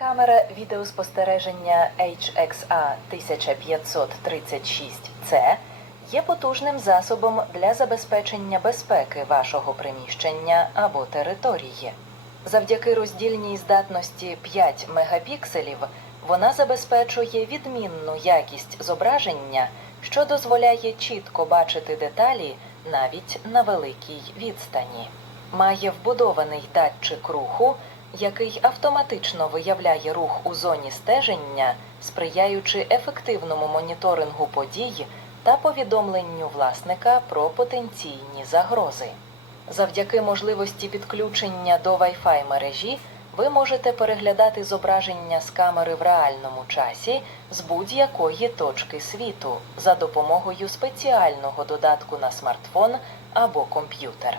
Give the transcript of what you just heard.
Камера відеоспостереження HXA 1536C є потужним засобом для забезпечення безпеки вашого приміщення або території. Завдяки роздільній здатності 5 мегапікселів вона забезпечує відмінну якість зображення, що дозволяє чітко бачити деталі навіть на великій відстані. Має вбудований датчик руху, який автоматично виявляє рух у зоні стеження, сприяючи ефективному моніторингу подій та повідомленню власника про потенційні загрози. Завдяки можливості підключення до Wi-Fi мережі ви можете переглядати зображення з камери в реальному часі з будь-якої точки світу за допомогою спеціального додатку на смартфон або комп'ютер.